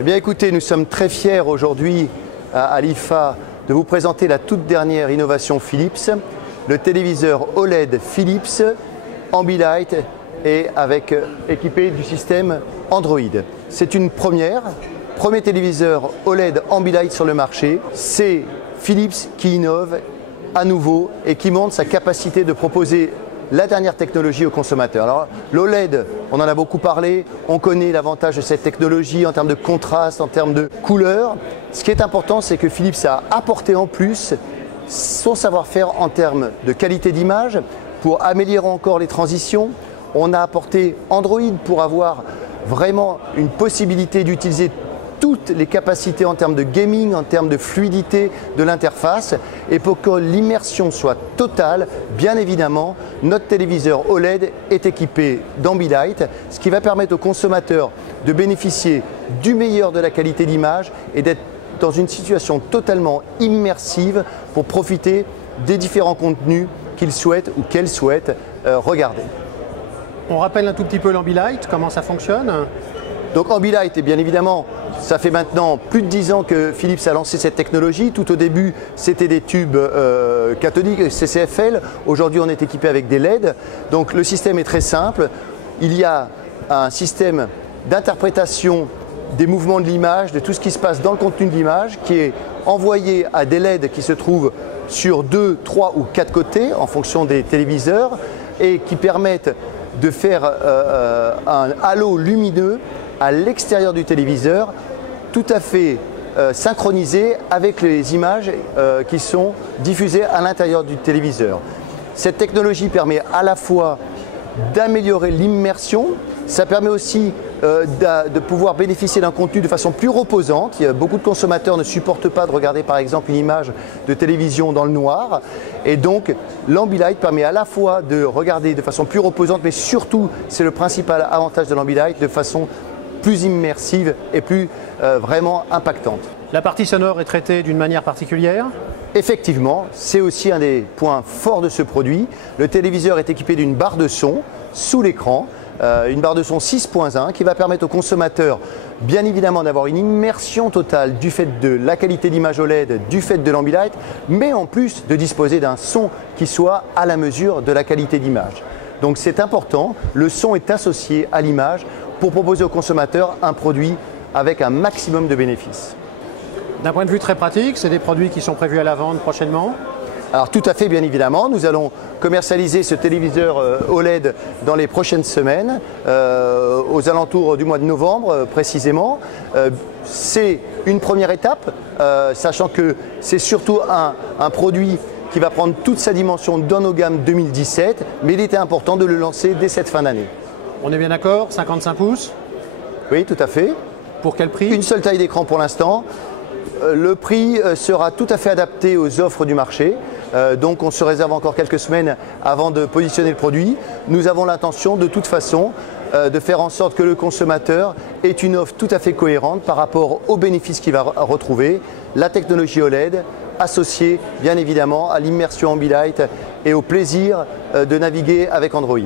Eh bien écoutez, nous sommes très fiers aujourd'hui à l'IFA de vous présenter la toute dernière innovation Philips, le téléviseur OLED Philips Ambilight et équipé du système Android. C'est une premier téléviseur OLED Ambilight sur le marché. C'est Philips qui innove à nouveau et qui montre sa capacité de proposer la dernière technologie aux consommateurs. Alors l'OLED, on en a beaucoup parlé, on connaît l'avantage de cette technologie en termes de contraste, en termes de couleur. Ce qui est important, c'est que Philips a apporté en plus son savoir-faire en termes de qualité d'image pour améliorer encore les transitions. On a apporté Android pour avoir vraiment une possibilité d'utiliser toutes les capacités en termes de gaming, en termes de fluidité de l'interface et pour que l'immersion soit totale, bien évidemment, notre téléviseur OLED est équipé d'Ambilight, ce qui va permettre aux consommateurs de bénéficier du meilleur de la qualité d'image et d'être dans une situation totalement immersive pour profiter des différents contenus qu'ils souhaitent ou qu'elles souhaitent regarder. On rappelle un tout petit peu l'Ambilight, comment ça fonctionne? Donc Ambilight, bien évidemment, ça fait maintenant plus de 10 ans que Philips a lancé cette technologie. Tout au début, c'était des tubes cathodiques CCFL. Aujourd'hui, on est équipé avec des LED. Donc le système est très simple. Il y a un système d'interprétation des mouvements de l'image, de tout ce qui se passe dans le contenu de l'image, qui est envoyé à des LED qui se trouvent sur 2, 3 ou 4 côtés en fonction des téléviseurs et qui permettent de faire un halo lumineux à l'extérieur du téléviseur, tout à fait synchronisé avec les images qui sont diffusées à l'intérieur du téléviseur. Cette technologie permet à la fois d'améliorer l'immersion, ça permet aussi de pouvoir bénéficier d'un contenu de façon plus reposante. Beaucoup de consommateurs ne supportent pas de regarder par exemple une image de télévision dans le noir et donc l'Ambilight permet à la fois de regarder de façon plus reposante mais surtout, c'est le principal avantage de l'Ambilight, de façon plus immersive et plus vraiment impactante. La partie sonore est traitée d'une manière particulière? Effectivement, c'est aussi un des points forts de ce produit. Le téléviseur est équipé d'une barre de son sous l'écran, une barre de son 6.1 qui va permettre aux consommateurs bien évidemment d'avoir une immersion totale du fait de la qualité d'image OLED, du fait de l'Ambilight, mais en plus de disposer d'un son qui soit à la mesure de la qualité d'image. Donc c'est important, le son est associé à l'image pour proposer aux consommateurs un produit avec un maximum de bénéfices. D'un point de vue très pratique, c'est des produits qui sont prévus à la vente prochainement? Alors tout à fait, bien évidemment, nous allons commercialiser ce téléviseur OLED dans les prochaines semaines, aux alentours du mois de novembre précisément. C'est une première étape, sachant que c'est surtout un produit qui va prendre toute sa dimension dans nos gammes 2017, mais il était important de le lancer dès cette fin d'année. On est bien d'accord, 55 pouces? Oui, tout à fait. Pour quel prix? Une seule taille d'écran pour l'instant. Le prix sera tout à fait adapté aux offres du marché, donc on se réserve encore quelques semaines avant de positionner le produit. Nous avons l'intention de toute façon de faire en sorte que le consommateur ait une offre tout à fait cohérente par rapport aux bénéfices qu'il va retrouver, la technologie OLED associée bien évidemment à l'immersion Ambilight et au plaisir de naviguer avec Android.